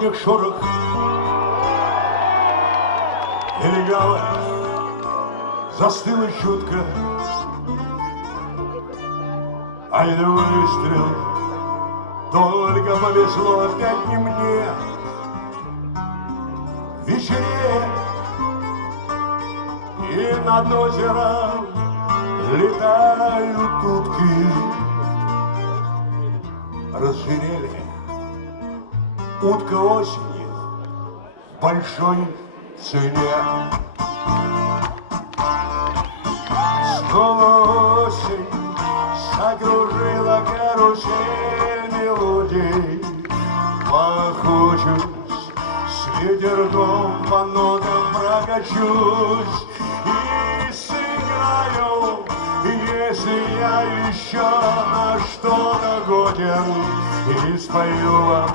Шорох нелегала застыла чутко, а не выстрел только повезло опять не мне. Вечереет и над озером летают утки. Разжирели утка осенью в большой цене. Снова осень закружила карусель мелодий. Похочусь, с ветерком по нотам прокачусь и сыграю, если я еще на что-то годен, и спою вам,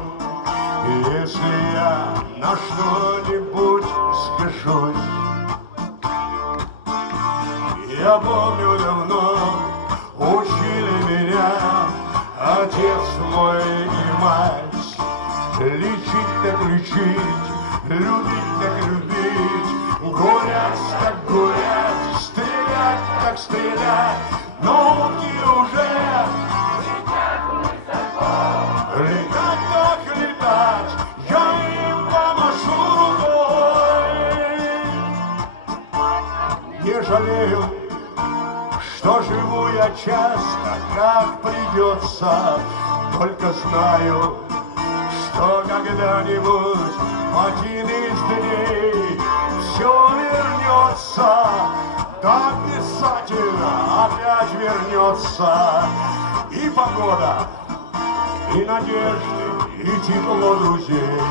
если я на что-нибудь скажусь. Я помню, давно учили меня отец мой и мать: лечить так лечить, любить так любить, гулять так гулять, стрелять так стрелять. Но утки уже летать так летать, я им помашу рукой. Не жалею, что живу я часто, как придется, только знаю, что когда-нибудь в один из дней все вернется. Так обязательно опять вернется и погода, и надежды, и тепло друзей.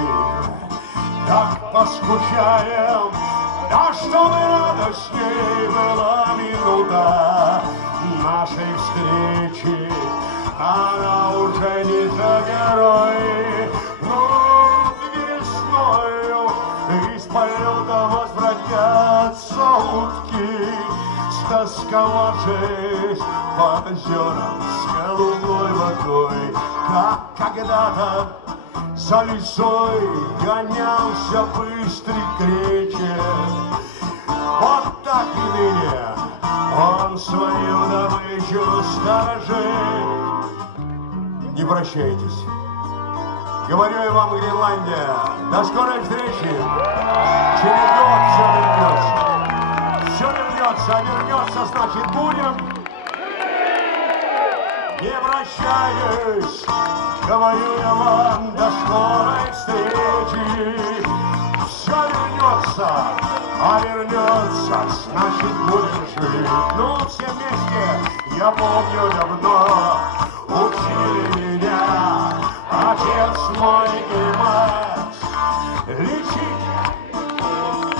Так поскучаем, да чтобы радостней была минута нашей встречи. Она уже не за горой, но весною из полета возвратятся утки, стосковавшись по озерам с голубой водой. Как когда-то за лисой гонялся быстрый кречет, вот так и ныне он свою добычу сторожит. Не прощайтесь, говорю я вам, Гренландия, до скорой встречи. Через год все вернется, все вернется, а вернется, значит, будем. Не прощаюсь, говорю я вам, до скорой встречи. Все вернется, а вернется, значит, будем жить. Ну, все вместе, я помню, давно учили меня отец мой и мать: лечить,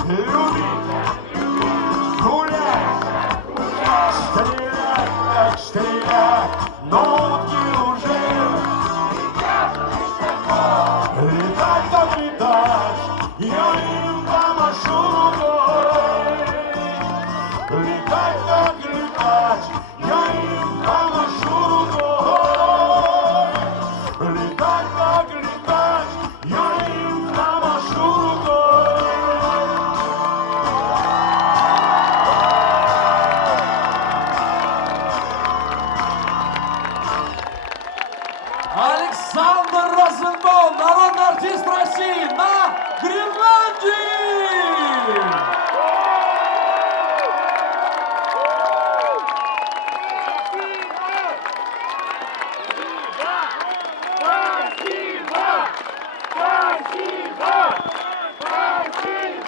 любить, гулять, стрелять так стрелять. Но утки уже летать так летать, я им помашу рукой. Летать так летать, я им помашу рукой. Летать так летать, я им помашу рукой. Александр Розенбаум, народный артист России на Гренландии!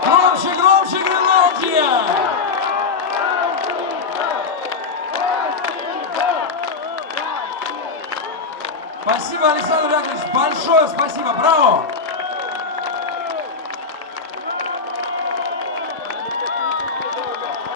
Громче, громче, Гренландия! Спасибо, Александр Яковлевич, большое спасибо, браво!